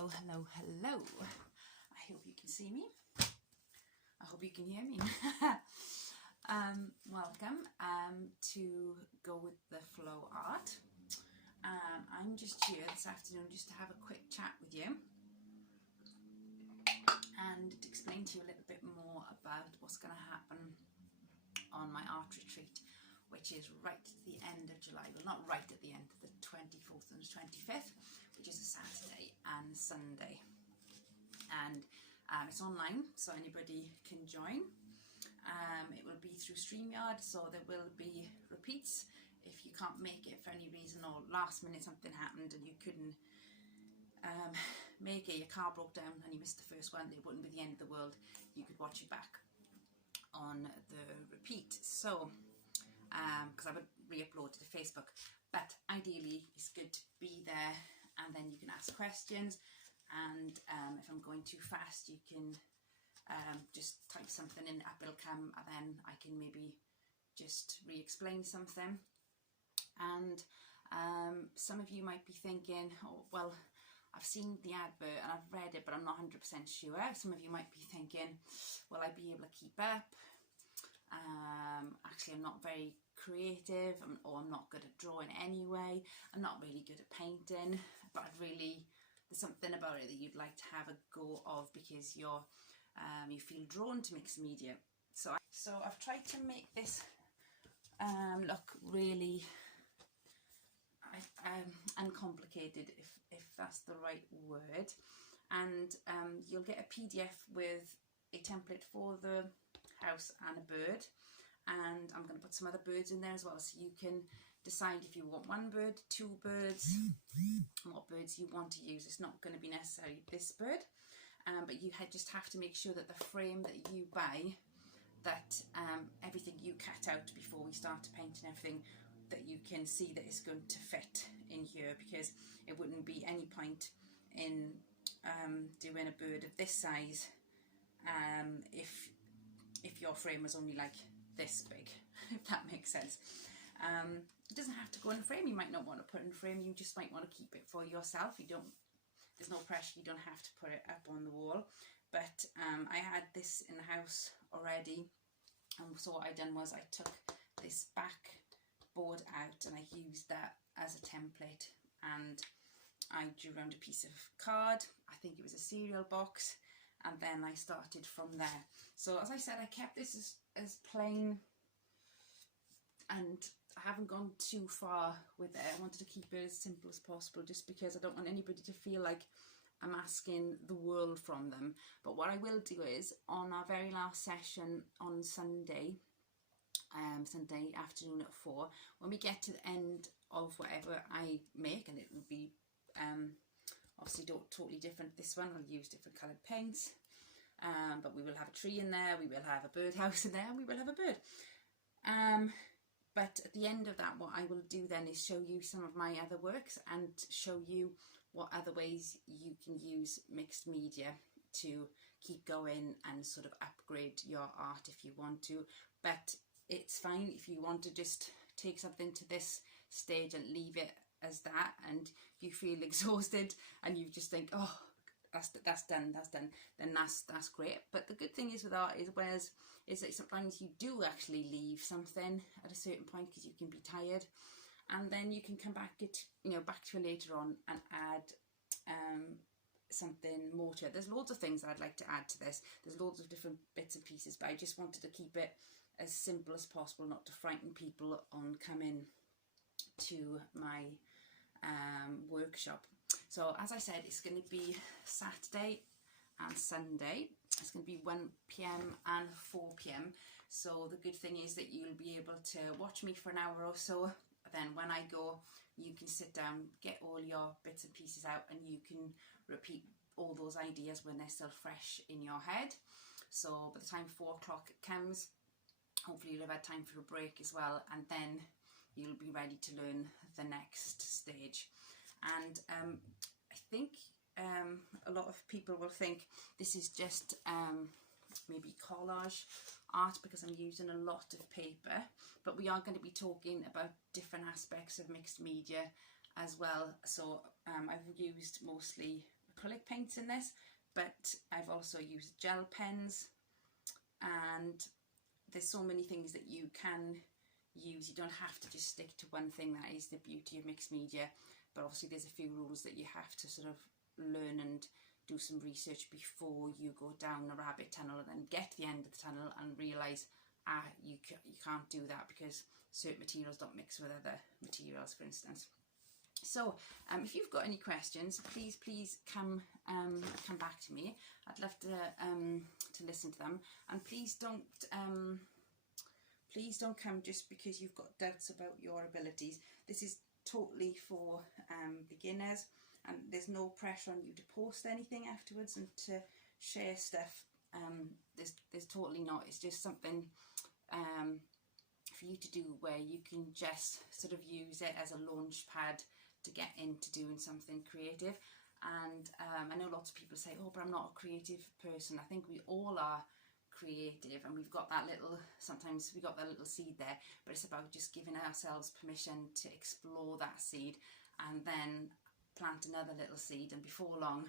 Hello. I hope you can see me. I hope you can hear me. Welcome to Go With The Flow Art. I'm just here this afternoon just to have a quick chat with you and to explain to you a little bit more about what's going to happen on my art retreat, which is right at the end of July. Well, not right at the end, the 24th and 25th, which is a Saturday and Sunday. And it's online, so anybody can join. It will be through StreamYard, so there will be repeats. If you can't make it for any reason or last minute something happened and you couldn't make it, your car broke down and you missed the first one, it wouldn't be the end of the world. You could watch it back on the repeat. So because I would re-upload to Facebook, but ideally it's good to be there, and then you can ask questions, and if I'm going too fast you can just type something in, up it'll come, and then I can maybe just re-explain something. And some of you might be thinking, oh well, I've seen the advert and I've read it but I'm not 100% sure. Some of you might be thinking, will I be able to keep up? Actually I'm not very creative, or I'm not good at drawing anyway, I'm not really good at painting, but there's something about it that you'd like to have a go of because you feel drawn to mixed media. So I've tried to make this look really uncomplicated, if that's the right word, and you'll get a PDF with a template for the house and a bird, and I'm going to put some other birds in there as well, so you can decide if you want one bird, two birds, and what birds you want to use. It's not going to be necessarily this bird, but you just have to make sure that the frame that you buy, that everything you cut out before we start to paint and everything, that you can see that it's going to fit in here, because it wouldn't be any point in doing a bird of this size if your frame was only like this big, if that makes sense. It doesn't have to go in a frame. You might not want to put it in a frame, you just might want to keep it for yourself. There's no pressure, you don't have to put it up on the wall. But I had this in the house already, and so what I done was I took this back board out and I used that as a template, and I drew around a piece of card, I think it was a cereal box, and then I started from there. So as I said, I kept this as plain, and I haven't gone too far with it. I wanted to keep it as simple as possible, just because I don't want anybody to feel like I'm asking the world from them. But what I will do is, on our very last session on Sunday, Sunday afternoon at 4, when we get to the end of whatever I make, and it will be obviously totally different. This one I'll use different coloured paints, but we will have a tree in there, we will have a birdhouse in there, and we will have a bird. But at the end of that, what I will do then is show you some of my other works and show you what other ways you can use mixed media to keep going and sort of upgrade your art if you want to. But it's fine if you want to just take something to this stage and leave it as that, and you feel exhausted and you just think, oh, that's done, then that's great. But the good thing is with art is that sometimes you do actually leave something at a certain point because you can be tired, and then you can come back to it later on and add something more to it. There's loads of things I'd like to add to this. There's loads of different bits and pieces, but I just wanted to keep it as simple as possible, not to frighten people on coming to my workshop. So as I said, it's going to be Saturday and Sunday. It's going to be 1 PM and 4 PM. So the good thing is that you'll be able to watch me for an hour or so. Then when I go, you can sit down, get all your bits and pieces out, and you can repeat all those ideas when they're still fresh in your head. So by the time 4 o'clock comes, hopefully you'll have had time for a break as well, and then you'll be ready to learn the next stage. And I think a lot of people will think this is just maybe collage art because I'm using a lot of paper, but we are going to be talking about different aspects of mixed media as well. So I've used mostly acrylic paints in this, but I've also used gel pens, and there's so many things that you can use. You don't have to just stick to one thing. That is the beauty of mixed media, but obviously there's a few rules that you have to sort of learn and do some research before you go down a rabbit tunnel and then get to the end of the tunnel and realise you can't do that because certain materials don't mix with other materials, for instance. So if you've got any questions, please come back to me. I'd love to listen to them, and please don't come just because you've got doubts about your abilities. This is totally for beginners, and there's no pressure on you to post anything afterwards and to share stuff. There's totally not. It's just something for you to do where you can just sort of use it as a launch pad to get into doing something creative. And I know lots of people say, oh, but I'm not a creative person. I think we all are creative, and we've got that little, sometimes we got that little seed there, but it's about just giving ourselves permission to explore that seed and then plant another little seed, and before long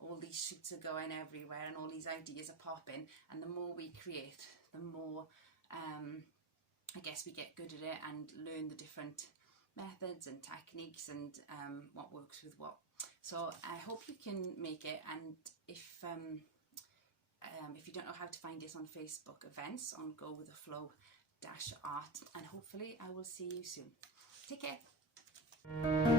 all these shoots are going everywhere and all these ideas are popping, and the more we create, the more I guess we get good at it and learn the different methods and techniques and what works with what. So I hope you can make it, and if you don't know how to find us on Facebook events, on Go With The Flow -art, and hopefully I will see you soon. Take care.